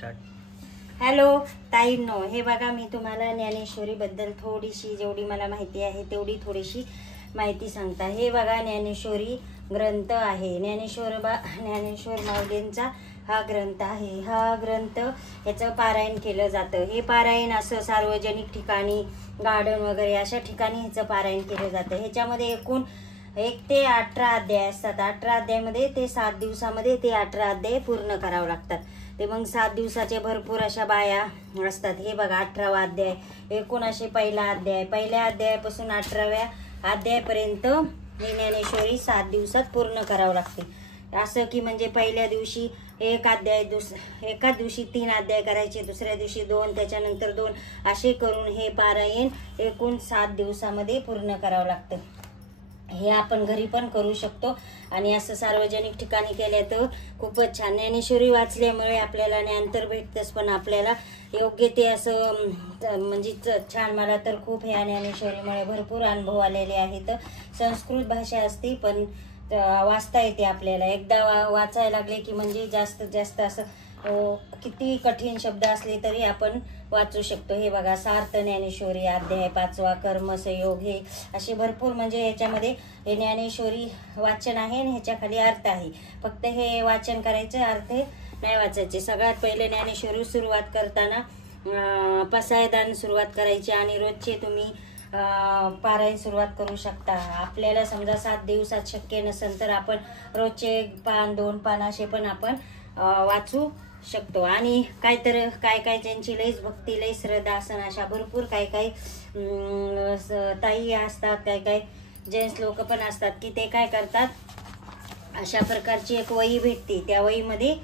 Start. Hello ताईंनो, हे बघा मी तुम्हाला ज्ञानेश्वरीबद्दल थोडीशी जेवढी मला माहिती आहे तेवढी थोडीशी माहिती सांगता। हे बघा ज्ञानेश्वरी ग्रंथ आहे, ज्ञानेश्वर माऊलींचा हा ग्रंथ आहे। हा ग्रंथ याचं पारायण केलं जातं। हे पारायण असं सार्वजनिक ठिकाणी, गार्डन वगैरे अशा ठिकाणी ह्याचं पारायण केलं जातं। ह्याच्यामध्ये एकूण 1 ते 18 अध्याय असतात। 18 अध्यायामध्ये ते 7 दिवसामध्ये ते 18 अध्याय पूर्ण करावं लागतात। ते मग 7 दिवसाचे भरपूर अशा बाया असतात। हे बघा 18वा अध्याय, एकूण असे पहिला अध्याय, पहिल्या अध्यायापासून 18व्या अध्यायापर्यंत ही ज्ञानेश्वरी 7 दिवसात पूर्ण करावं लागते। असं की म्हणजे पहिल्या दिवशी एक अध्याय, एका दिवशी 3 अध्याय करायचे, दुसऱ्या दिवशी 2, त्याच्यानंतर 2, असे करून हे पारायण एकूण 7 दिवसामध्ये पूर्ण करावं लागतं। हे आपण घरी पण करू शकतो आणि असं सार्वजनिक ठिकाणी केलं तर खूपच छान। ज्ञानेश्वरी वाचल्यामुळे आपल्याला ज्ञान तर भेटतंच, पण आपल्याला योग्य ते असं म्हणजे छान। मला तर खूप ह्या ज्ञानेश्वरीमुळे भरपूर अनुभव आलेले आहेत। संस्कृत भाषा असते पण वाचता येते आपल्याला। एकदा वाचायला लागले की म्हणजे जास्तीत जास्त असं किती कठीण शब्द असले तरी आपण वाचू शकतो। हे बघा सार्थ ज्ञानेश्वरी अध्याय 5वा कर्मसंयोग, हे असे भरपूर म्हणजे याच्यामध्ये हे ज्ञानेश्वरी वाचन आहे आणि ह्याच्या खाली अर्थ आहे। फक्त हे वाचन करायचं, अर्थ नाही वाचायचे। सगळ्यात पहिले ज्ञानेश्वरी सुरुवात करताना पसायदान सुरुवात करायची आणि रोजचे तुम्ही पारायण सुरुवात करू शकता। आपल्याला समजा 7 दिवसात शक्य नसेल तर आपण रोजचे 1 पान 2 पान असे पण आपण वाचू शकतो। आणि काय त्यांची लईच भक्ती, लई श्रद्धा असन अशा भरपूर काय ताई असतात, काय जेंट्स लोक पण असतात की ते काय करतात, अशा प्रकारची एक वही भेटते। त्या वहीमध्ये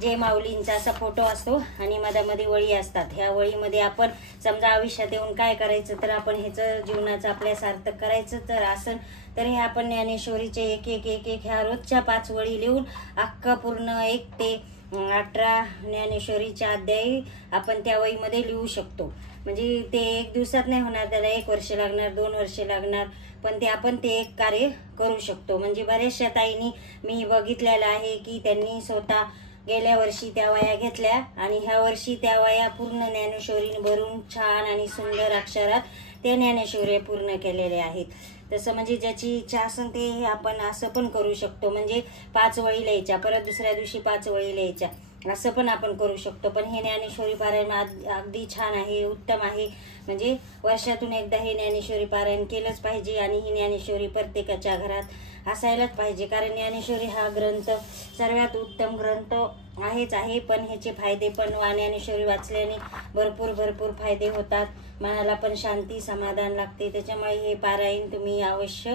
जय माऊलींचा असा फोटो असतो आणि मध्ये वळी असतात। ह्या वळीमध्ये आपण समजा आयुष्यात येऊन काय करायचं तर आपण ह्याचं जीवनाचं आपल्या सार्थक करायचं तर असन तर हे आपण ज्ञानेश्वरीचे एक ह्या रोजच्या 5 वळी लिहून अख्खा पूर्ण 1 ते 18 ज्ञानेश्वरीच्या अध्यायी आपण त्या वहीमध्ये लिहू शकतो। म्हणजे ते 1 दिवसात नाही होणार, त्याला 1 वर्ष लागणार, 2 वर्ष लागणार, पण ते आपण ते एक कार्य करू शकतो। म्हणजे बऱ्याचशा ताईंनी मी बघितलेलं आहे की त्यांनी स्वतः गेल्या वर्षी त्या वया घेतल्या आणि ह्या वर्षी त्या वया पूर्ण ज्ञानेश्वरीने भरून छान आणि सुंदर अक्षरात त्या ज्ञानेश्वरी पूर्ण केलेल्या आहेत। तसं म्हणजे ज्याची इच्छा असेल ते आपण असं पण करू शकतो। म्हणजे 5 वळी लिहायच्या, परत दुसऱ्या दिवशी 5 वळी लिहायच्या, असं पण आपण करू शकतो। पण हे ज्ञानेश्वरी पारायण अगदी छान आहे, उत्तम आहे। म्हणजे वर्षातून एकदा हे ज्ञानेश्वरी पारायण केलंच पाहिजे आणि ही ज्ञानेश्वरी प्रत्येकाच्या घरात असायलाच पाहिजे। कारण ज्ञानेश्वरी हा ग्रंथ सर्वात उत्तम ग्रंथ आहेच आहे, पण ह्याचे फायदे पण ज्ञानेश्वरी वाचल्याने भरपूर फायदे होतात। मनाला पण शांती समाधान लागते। त्याच्यामुळे हे पारायण तुम्ही अवश्य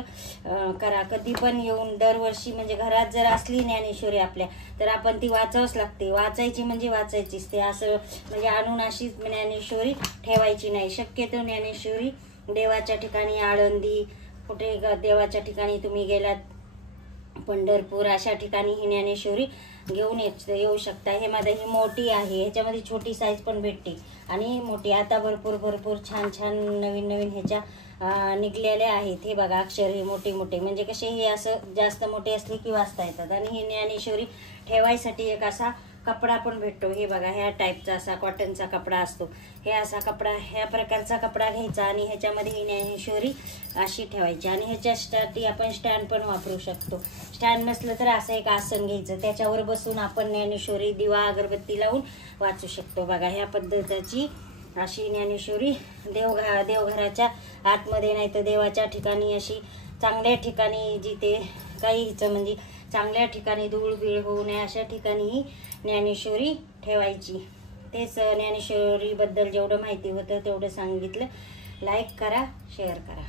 करा। कधी पण येऊन दरवर्षी म्हणजे घरात जर असली ज्ञानेश्वरी आपल्या तर आपण ती वाचावंच लागते। वाचायची म्हणजे वाचायचीच, ते असं म्हणजे आणून अशीच ज्ञानेश्वरी ठेवायची नाही। शक्यतो ज्ञानेश्वरी देवाच्या ठिकाणी, आळंदी कुठे देवाच्या ठिकाणी तुम्ही गेलात, पंढरपूर अशा ठिकाणी ही ज्ञानेश्वरी घेऊन येऊ शकता। हे मध्ये ही मोठी आहे, ह्याच्यामध्ये छोटी साईज पण भेटते आणि मोठी। आता भरपूर छान नवीन ह्याच्या निघलेल्या आहेत। हे बघा अक्षर हे मोठे म्हणजे कसे हे असं जास्त मोठे असले की वाचता येतात। आणि ही ज्ञानेश्वरी ठेवायसाठी एक असा कपडा पण भेटतो। हे बघा ह्या टाईपचा असा कॉटनचा कपडा असतो। हे असा कपडा, ह्या प्रकारचा कपडा घ्यायचा आणि ह्याच्यामध्ये ही ज्ञानेश्वरी अशी ठेवायची आणि ह्याच्यासाठी आपण स्टँड पण वापरू शकतो। स्टँड नसलं तर असं एक आसन घ्यायचं, त्याच्यावर बसून आपण ज्ञानेश्वरी दिवा अगरबत्ती लावून वाचू शकतो। बघा ह्या पद्धतीची अशी ज्ञानेश्वरी देवघराच्या आतमध्ये नाही तर देवाच्या ठिकाणी अशी चांगल्या ठिकाणी जिथे काहीचं म्हणजे चांगल्या ठिकाणी धूळ बीळ होऊ नये अशा ठिकाणी ही ज्ञानेश्वरी ठेवायची। तेच ज्ञानेश्वरीबद्दल जेवढं माहिती होतं तेवढं सांगितलं। लाईक करा, शेअर करा।